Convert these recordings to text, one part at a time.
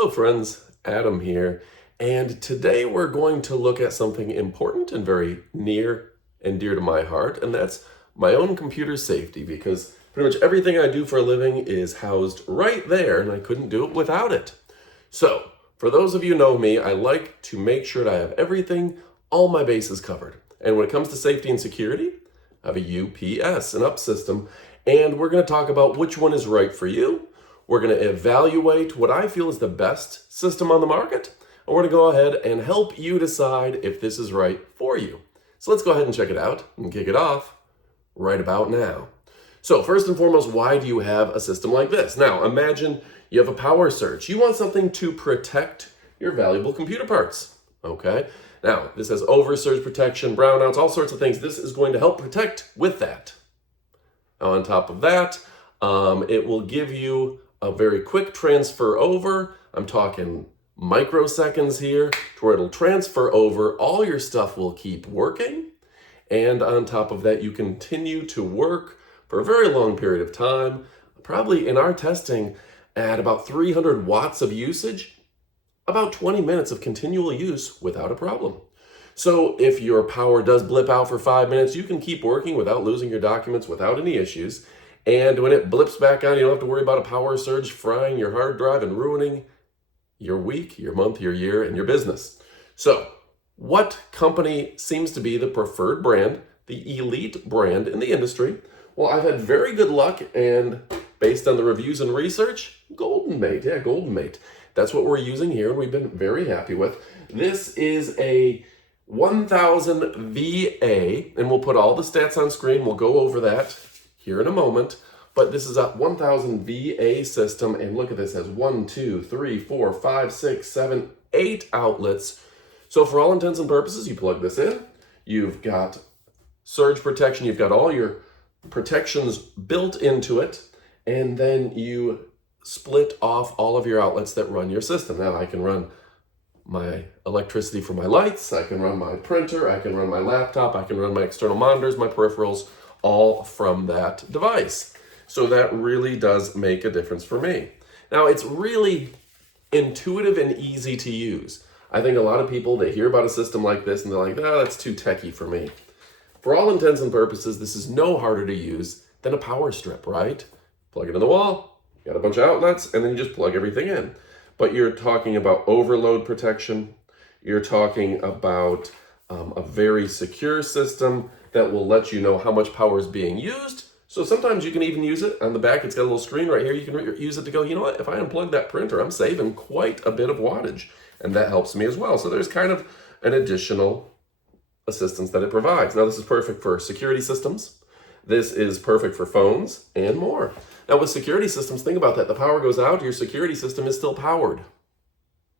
Hello friends, Adam here, and today we're going to look at something important and very near and dear to my heart, and that's my own computer safety, because pretty much everything I do for a living is housed right there, and I couldn't do it without it. So, for those of you who know me, I like to make sure that I have everything, all my bases covered. And when it comes to safety and security, I have a UPS, an up system, and we're going to talk about which one is right for you. We're going to evaluate what I feel is the best system on the market, and we're going to go ahead and help you decide if this is right for you. So let's go ahead and check it out and kick it off right about now. So first and foremost, why do you have a system like this? Now, imagine you have a power surge. You want something to protect your valuable computer parts, okay? Now, this has oversurge protection, brownouts, all sorts of things. This is going to help protect with that. Now, on top of that, it will give you a very quick transfer over. I'm talking microseconds here, to where it'll transfer over. All your stuff will keep working. And on top of that, you continue to work for a very long period of time, probably in our testing at about 300 watts of usage, about 20 minutes of continual use without a problem. So if your power does blip out for 5 minutes, you can keep working without losing your documents, without any issues. And when it blips back on, you don't have to worry about a power surge frying your hard drive and ruining your week, your month, your year, and your business. So what company seems to be the preferred brand, the elite brand in the industry? Well, I've had very good luck, and based on the reviews and research, GOLDENMATE. Yeah, GOLDENMATE. That's what we're using here, and we've been very happy with. This is a 1000 VA, and we'll put all the stats on screen. We'll go over that here in a moment. But this is a 1000 VA system, and look at this, it has 1, 2, 3, 4, 5, 6, 7, 8 outlets. So for all intents and purposes, you plug this in, you've got surge protection, you've got all your protections built into it, and then you split off all of your outlets that run your system. Now I can run my electricity for my lights, I can run my printer, I can run my laptop, I can run my external monitors, my peripherals, all from that device. So that really does make a difference for me. Now, it's really intuitive and easy to use. I think a lot of people, they hear about a system like this and they're like, oh, that's too techy for me. For all intents and purposes, this is no harder to use than a power strip, right? Plug it in the wall, you got a bunch of outlets, and then you just plug everything in. But you're talking about overload protection. You're talking about a very secure system that will let you know how much power is being used. So sometimes you can even use it on the back. It's got a little screen right here. You can use it to go, you know what, if I unplug that printer, I'm saving quite a bit of wattage. And that helps me as well. So there's kind of an additional assistance that it provides. Now, this is perfect for security systems. This is perfect for phones and more. Now, with security systems, think about that. The power goes out, your security system is still powered.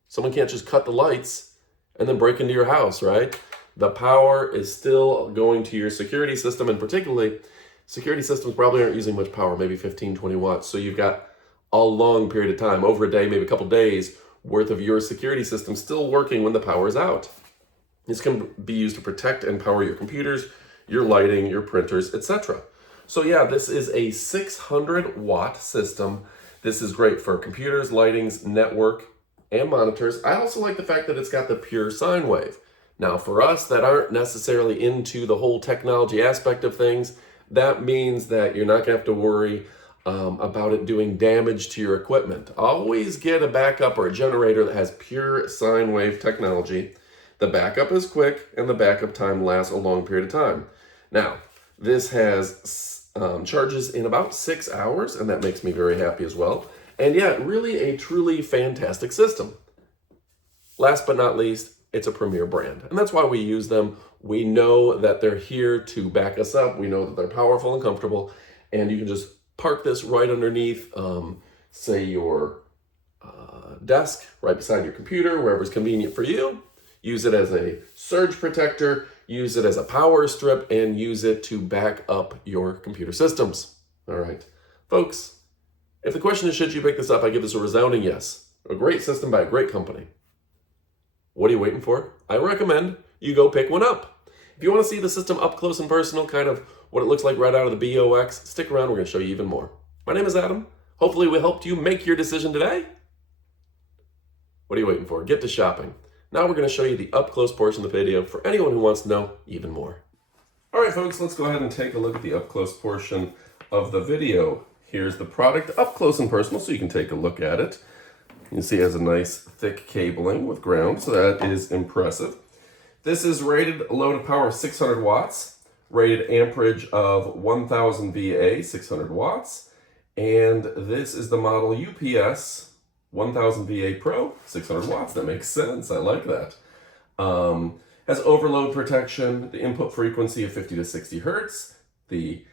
Someone can't just cut the lights and then break into your house, right? The power is still going to your security system, and particularly, security systems probably aren't using much power, maybe 15, 20 watts. So you've got a long period of time, over a day, maybe a couple days worth of your security system still working when the power is out. This can be used to protect and power your computers, your lighting, your printers, etc. So yeah, this is a 600 watt system. This is great for computers, lightings, network, and monitors. I also like the fact that it's got the pure sine wave. Now, for us that aren't necessarily into the whole technology aspect of things, that means that you're not going to have to worry about it doing damage to your equipment. Always get a backup or a generator that has pure sine wave technology. The backup is quick, and the backup time lasts a long period of time. Now, this has charges in about 6 hours, and that makes me very happy as well. And yeah, really a truly fantastic system. Last but not least, it's a premier brand, and that's why we use them. We know that they're here to back us up. We know that they're powerful and comfortable, and you can just park this right underneath, say, your desk, right beside your computer, wherever's convenient for you. Use it as a surge protector, use it as a power strip, and use it to back up your computer systems. All right, folks, if the question is, should you pick this up, I give this a resounding yes. A great system by a great company. What are you waiting for? I recommend you go pick one up. If you want to see the system up close and personal, kind of what it looks like right out of the BOX, stick around, we're going to show you even more. My name is Adam. Hopefully we helped you make your decision today. What are you waiting for? Get to shopping. Now we're going to show you the up-close portion of the video for anyone who wants to know even more. All right, folks, let's go ahead and take a look at the up-close portion of the video. Here's the product up close and personal, so you can take a look at it. You can see it has a nice thick cabling with ground, so that is impressive. This is rated a loaded power of 600 watts, rated amperage of 1000 VA, 600 watts, and this is the model UPS 1000 VA Pro, 600 watts. That makes sense. I like that. Has overload protection, the input frequency of 50 to 60 hertz, the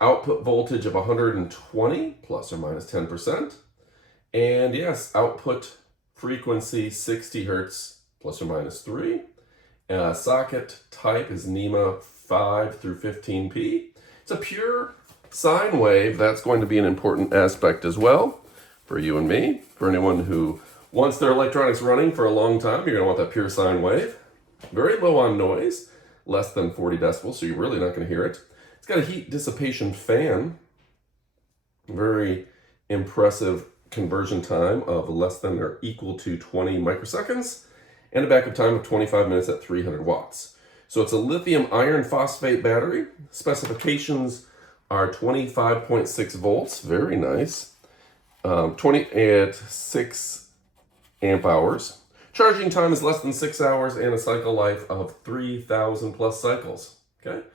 output voltage of 120 plus or minus 10%, and yes, output frequency 60 hertz plus or minus 3. Socket type is NEMA 5 through 15P. It's a pure sine wave. That's going to be an important aspect as well for you and me. For anyone who wants their electronics running for a long time, you're going to want that pure sine wave. Very low on noise, less than 40 decibels, so you're really not going to hear it. It's got a heat dissipation fan. Very impressive conversion time of less than or equal to 20 microseconds, and a backup time of 25 minutes at 300 watts. So it's a lithium iron phosphate battery. Specifications are 25.6 volts, very nice. 20 at 6 amp hours. Charging time is less than 6 hours and a cycle life of 3,000 plus cycles. Okay,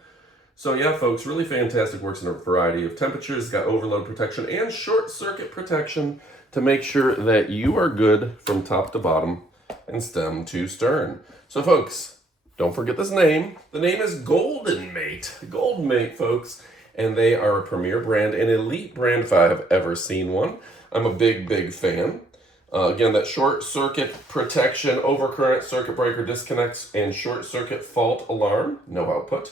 so yeah, folks, really fantastic. Works in a variety of temperatures. It's got overload protection and short circuit protection to make sure that you are good from top to bottom and stem to stern. So folks, don't forget this name. The name is GOLDENMATE. GOLDENMATE, folks, and they are a premier brand, an elite brand if I have ever seen one. I'm a big fan. Again, that short circuit protection, overcurrent, circuit breaker disconnects, and short circuit fault alarm, no output.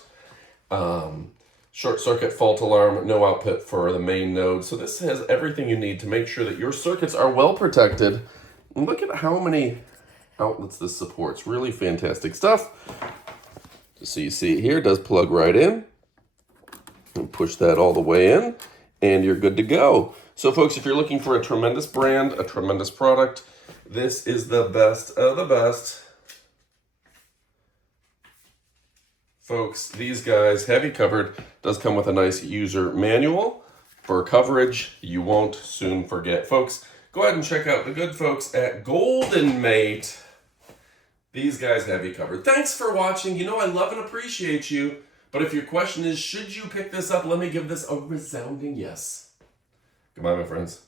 Short circuit fault alarm, no output for the main node. So this has everything you need to make sure that your circuits are well protected. And look at how many outlets this supports. Really fantastic stuff. So you see here, it does plug right in. And push that all the way in, and you're good to go. So folks, if you're looking for a tremendous brand, a tremendous product, this is the best of the best. Folks, these guys, heavy covered, does come with a nice user manual for coverage you won't soon forget. Folks, go ahead and check out the good folks at GOLDENMATE. These guys heavy covered. Thanks for watching. You know I love and appreciate you. But if your question is, should you pick this up, let me give this a resounding yes. Goodbye, my friends.